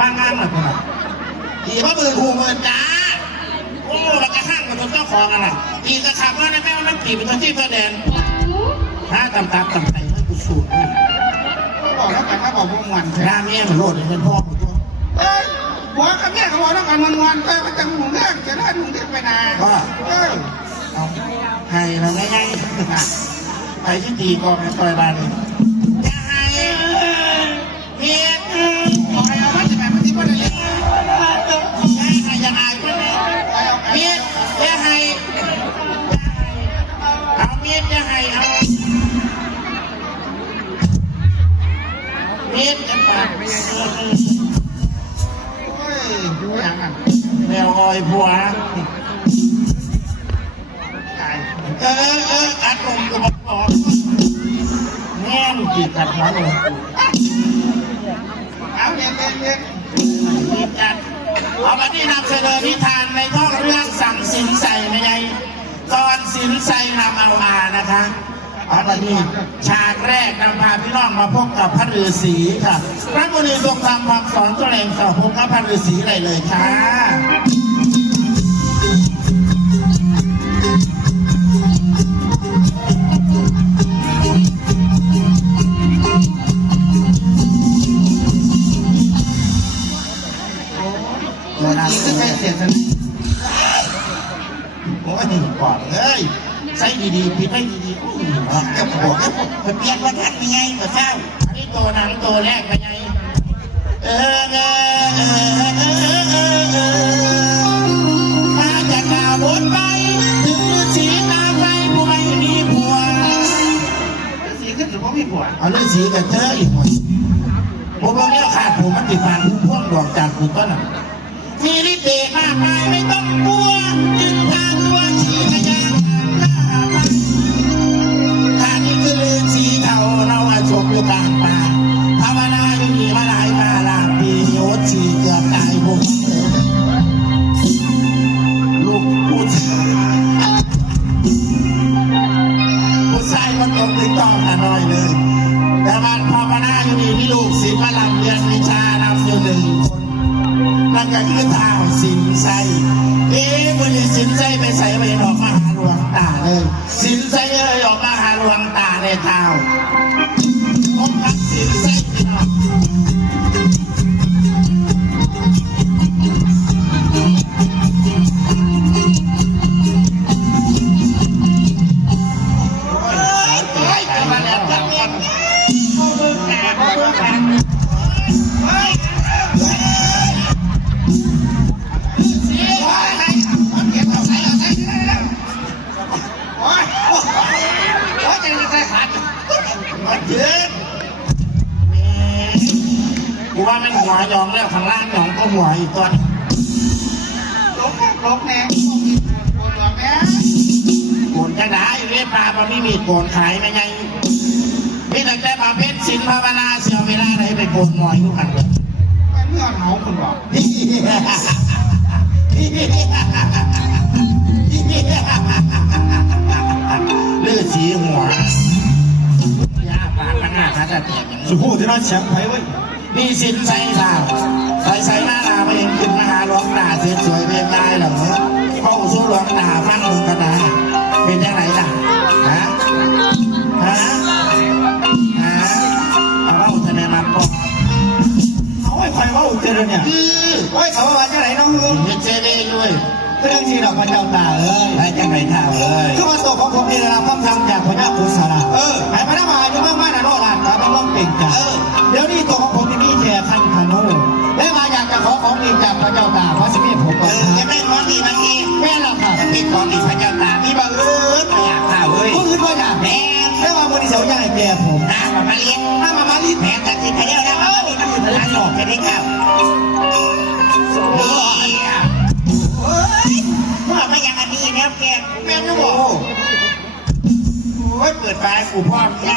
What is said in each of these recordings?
มางานหน่อยคนอีว่ามือหูมือจ้าโอ้แล้วก็ห้างมาจนเจ้าของอะไรอีกระขับว่าในแม่ว่ามันตีเป็นตัวที่ตัวแดนถ้าตำไทยให้กูสูดบอกแล้วกันถ้าบอกว่ามันหน้าเมียมันโลดเป็นพ่อกูตัวหัวกับแม่เขาบอกแล้วกันวันๆมันจะหมุนเรื่องจะได้หมุนเรื่องไปนานก็เอาให้เราง่ายๆไปที่ตีกองในซอยบ้านเลยจะให้เมียปล่อยเอาไว้จะแบบที่ว่าอะไรให้ยังไงเพื่อนเมียจะให้เอาเมียจะให้เอาเมียจะปากดูอย่างนั้นแมวอ้อยผัวกัดลงกูบอกแง่มจีกัดหัวลงเอาเย็นจีกัดเอามาที่นำเสนอนิทานในท้องเรื่องสั่งสินใส่ไม่ไงตอนสินใส่นำเอามานะคะเอามาที่ฉากแรกนำพาพี่น้องมาพบกับพระฤาษีค่ะพระมุนีทรงทำคำสอนตัวเองสอนพบกับพระฤาษีได้เลยค่ะนี่คือใช้เสียงสันโอ้ยหนึ่งก่อนเลยใช้ดีๆพี่ไม่ดีๆโอ้ยจะบอกจะเปลี่ยนว่าทันยังไงมาเช้าอันนี้ตัวหนังตัวแรกเป็นไงมาจากดาวบนไปถึงฤาษีตาไฟผู้ไม่มีผัวฤาษีขึ้นหรือว่ามีผัวเอาฤาษีกับเธออีกหมดผมเอาเนี่ยขาดผมมันติดฟันพวกดอกจากผมก็น่ะมีฤทธิ์เดชมากมายไม่ต้องกลัวจึงพาตัวชีพยางข้าไปท่านนี้คือฤาษีเท่าเราอาชมอยู่กลางป่าภาวนาอยู่นี่มาหลายมาลาปีโยชีเกือบตายบุกลูกผู้ชายมันตกติดต่อกันหน่อยเลยแต่มันภาวนาอยู่นี่มีลูกศิษย์มาลำเรียนวิชานำอยู่1 คนนั่นก็คือเท้าสินไส้วันนี้สินไส้ไปใส่ไปออกมาหาหลวงตาเลยสินไส้ออกมาหาหลวงตาในเท้าพบกับสินไส้พี่น้องมาแล้วกันเข้าเมืองการเข้าเมืองการกูว่าไม่หัวยอมแล้วข้างล่างหนองก็หัวอีกตัวลบแน่ปวดหลังแน่โกนจะได้เรียบปลาปลาไม่มีโกนขายไม่ไงพี่ตั้งแต่มาเพชรสินภาวนาเสียเวลาไหนไปโกนหน่อยทุกคนเลยไม่เมื่อหนาวคุณบอกเลือดสีหัวยาปากข้างหน้าขาจะเตียงสุภูที่นั่นแฉงไผ่ไว้มีสินใส่ลาวใส่หน้าลาไปเองขึ้นมาหาหลวงตาสวยๆเรียบร้อยหรอเข้าสู้หลวงตาฟังหลวงตาเป็นยังไงล่ะฮะเอาว่าอุทนามก่อนเอาไว้คอยว่าอุทนเนี่ยไว้เขาว่าจะไหนน้องฮึเจเล่ด้วยเรื่องที่ดอกพระเจ้าตาไอ้จังไรท่าคือว่าตัวของผมนี่ได้รับคำสั่งจากพระเจ้ากุศลไอ้พระนมาอยู่เมืองบ้านนโรราชครับเป็นเมืองเป่งจ่าเดี๋ยวนี้ตัวของผมมีแจกคันธนูและมาอยากจะขอของดีจากพระเจ้าตาเพราะสิมีผมก็จะไม่ของดีบางทีแม่เราค่ะเป็นของดีพระเจ้าตามีบางไม่อยากข่าวเลยคุณว่าอยากแม่ไม่ว่าคนที่เสียใจแก่ผมมาเลี้ยงมาลิ้นแม่ตัดสินพระเจ้าแล้วมีน้ำมันร้านหลอกแค่นี้ครับไม่ยังอันนี้เนี่ยแกแม่ไม่บอกโอ้ยเปิดไฟกูพ่อแม่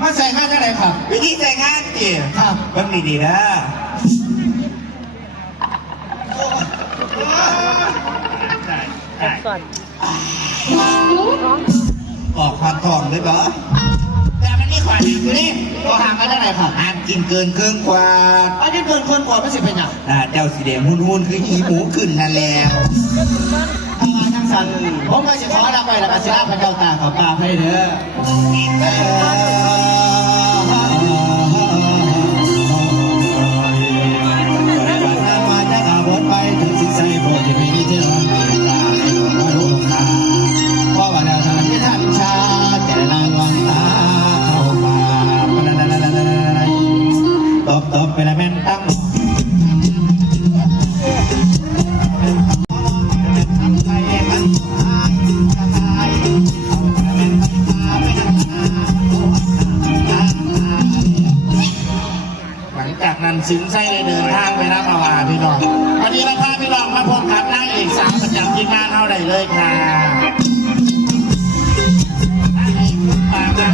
มาใส่งานอะไรครับวิธีใส่งานเตี๋ยครับบ้างดีๆนะก่อนออกความทองเลยเหรอแต่มัน มีขวานอยู่นี่ตัวห่างกันเท่าไหร่ครับ ห้ามกินเกินครึ่งกว่า อันนี้เกินคนกว่าไม่สิเป็นอย่าง เจ้าสีแดงหุ่นๆคืออีหมูขึ้นนั่นแล้ว ทำงานทั้งสันผมก็จะขอรับไปแล้วก็สิลาพระเจ้าตาขอบตาให้เด้อไปถึงสิ้นใจโปรดอย่าไปนิจเจริญเกียรติให้หลวงพ่อลูกค้าเพราะว่าแล้วทางที่ท่านชาแต่นางวังตาเข้ามาตบไปแล้วแม่นตั้งหลังจากนั้นสินไส้เลยเดินทางไปรับมาวาพี่น้องพอดีเราพาพี่น้องมาพบกับนางเอกสาวประจำที่งานเท่าใดเลยค่ะนางเอกปากนะ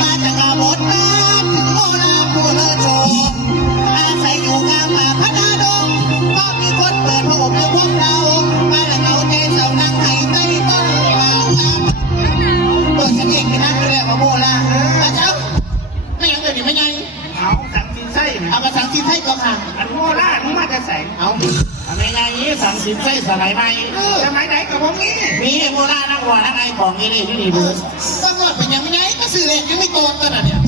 มาจากบทน้ำถึงโมนาผู้เลโชอาศัยอยู่กลางป่าพระนาดงก็มีคนเปิดพระอบในพวกเรามาแล้วเอาใจเสานั่งให้ใต้ต้นมะขามเปิดฉันเองที่นั่งเรียกว่าโมลาอาจารย์ไม่ยังเกิดอยู่ไม่ไง เอาสังสินไส้ เอามาสั่งที่ให้ก็ค่ะ อันโมล่ามึงมาจะใส่ เอา อันไงนี้สังสินไส้สมัยใหม่สมัยไหนกับผมนี้มีโมล่านักวัวนักไอ้ของนี่ที่นี่เบิร์ด ก็เกิดเป็นยังไงก็สื่อเลยยังไม่โตกันอ่ะเนี่ย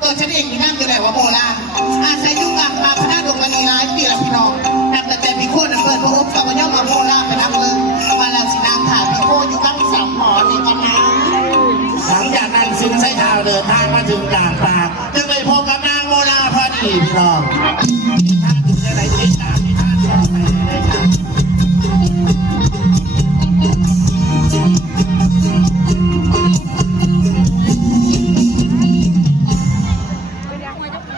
ตัวฉันเองที่นั่งคืออะไรว่าโมลาอาศัยอยู่กลางป่าพระนาดงมานีร้ายปีละพี่น้องนับแต่พี่โคตรเปิดพระอบกับวันย่อมกับโมลาไปนับเลยมาแล้วสินางถามพี่โคอยู่ตั้งสามหมอนี่กันนะ หลังจากนั้นสินไส้เท้าเดินทางมาถึงกลางป่าจึงไปพบกับนางโมล่าพอดีพี่น้องที่ท่านอยู่ในไหนที่ตามที่ท่านอยู่ในไหนค่ะ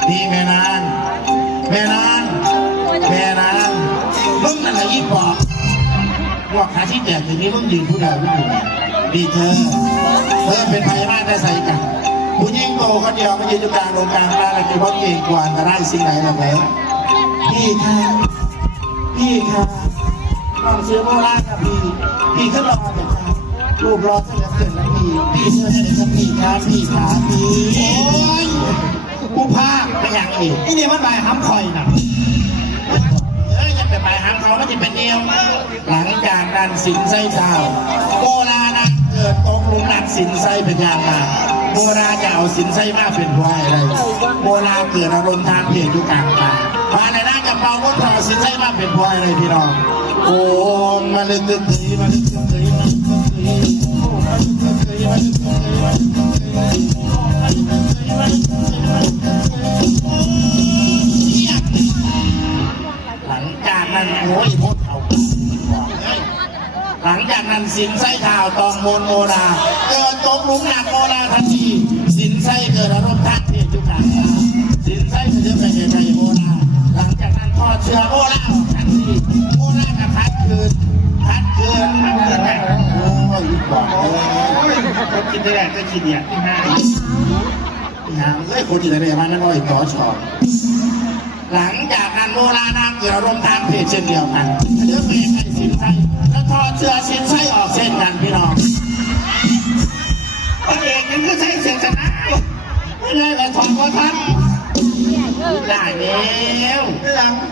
นี่แม่นางแม่นางแม่นางมึงนั่นแหละยิ่งบอกว่าขาที่แจกอย่างนี้มึงยืนผู้เดียวไม่อยู่ดีเธอเป็นพยาบาลได้ใส่กันผู้หญิงโตคนเดียวมายืนอยู่กลางโรงกลางบ้านแล้วคิดว่าเก่งกว่าแต่ได้สิ่งไหนล่ะเพื่อนพี่ค่ะพี่ค่ะน้องเสือโบราณครับพี่ขึ้นรอเถอะครับรูปรอเสร็จแล้วเกิดแล้วพี่เชื่อได้เลยครับพี่ค่ะพี่ขาพี่โอ้ยผู้ภาคไม่อยากอีก ไอ้นี่มันใบห้ำคอยนะ จะไปหาเขาก็จะเป็นเดียวหลังจากนั้นสินไส้เท้าโบราณเกิดตกลุมนักสินไส้เป็นอย่างมากโบราณจะเอาสินไส้มาเป็นพวายอะไรโบราณเกิดอารมณ์ทางเพศอยู่กลางป่าพาในน่าจะเป่าวุ้นพอสินไส้มาเป็นพวายอะไรพี่น้องโอ้มาลึกตึกตึยมาลึกตึกตึยมาลึกตึกตึยมาลึกตึกตึยมาลึกตึกตึยมาลึกตึกตึยมาลึกตึกตึยมาลึกตึกตึยมาลึกตึกตึยมาลึกตึกตึยหลังจากนั้นโอ้ยโคตรเขาหลังจากนั้นสินไส้ข่าวตองมนโมราเกิดตกหลุมหนักโมราทันทีสินไส้เกิดอารมณ์ทักเพศจุกางสินไส้จะไปเหตุใดโมราหลังจากนั้นทอดเชือโมราออกทันทีโมรากับพัดคืนได้โอ้ยบอกเลยคนกินได้ก็กินเนี่ยที่ห้าคนกินได้มานั่นก็อีกต่อชอบหลังจากนั้นโมรานาเกิดอารมณ์ทางเพศเช่นเดียวกันเรื่องเพศไอ้สินไส้แล้วทอดเชือสินไส้ออกเส้นกันพี่น้องคนเอกนั่นคือใช้เสียงชนะไม่ได้แต่ถอดว่าท่านได้แล้ว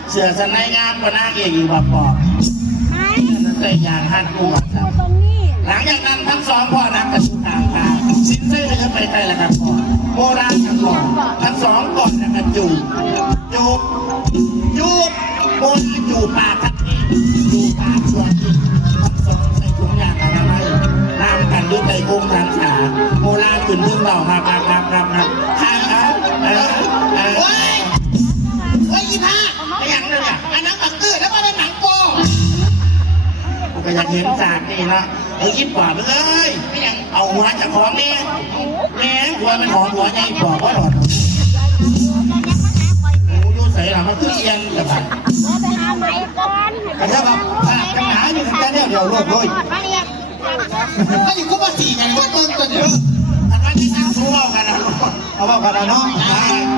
เสือสนายงามกว่านาเอกอยู่แบบปอบนั่นแต่อย่างหันกูหลังจากนั้นทั้งสองพ่อนักกระสุนต่างกันสินไส้จะไปไกลละกันพ่อโบราณกันก่อนทั้งสองก่อนนะกันจูบโบราณจูบปากทันทีจูบปากชวนทั้งสองใส่ถุงยางอนามัยน้ำกันด้วยใจกุ้งทางขาโบราณขึ้นเรื่องเราครับเฮ้ยยี่ห้า ไม่ยังเลยอ่ะ อันนั้นปักตื้อแล้วก็เป็นหนังโป ก็อยากเห็นสากนี่นะคิดกว่าไปเลยไม่ยังเอาหัวจากของนี่แม่หัวมันหอมหัวใหญ่กว่าก็หลอดดูใส่หลังมันขึ้นเอียงกับมัน ไปหาไหมก่อน กระเจ้าครับภาพกันหนาอยู่แค่เดียวรวดเลย มาเรียก ก็อยู่ก็มาสี่กันก็ต้นตัวเดียว อันนั้นที่ทางสู้เอากันนะ เอาว่ากันนะเนาะ ได้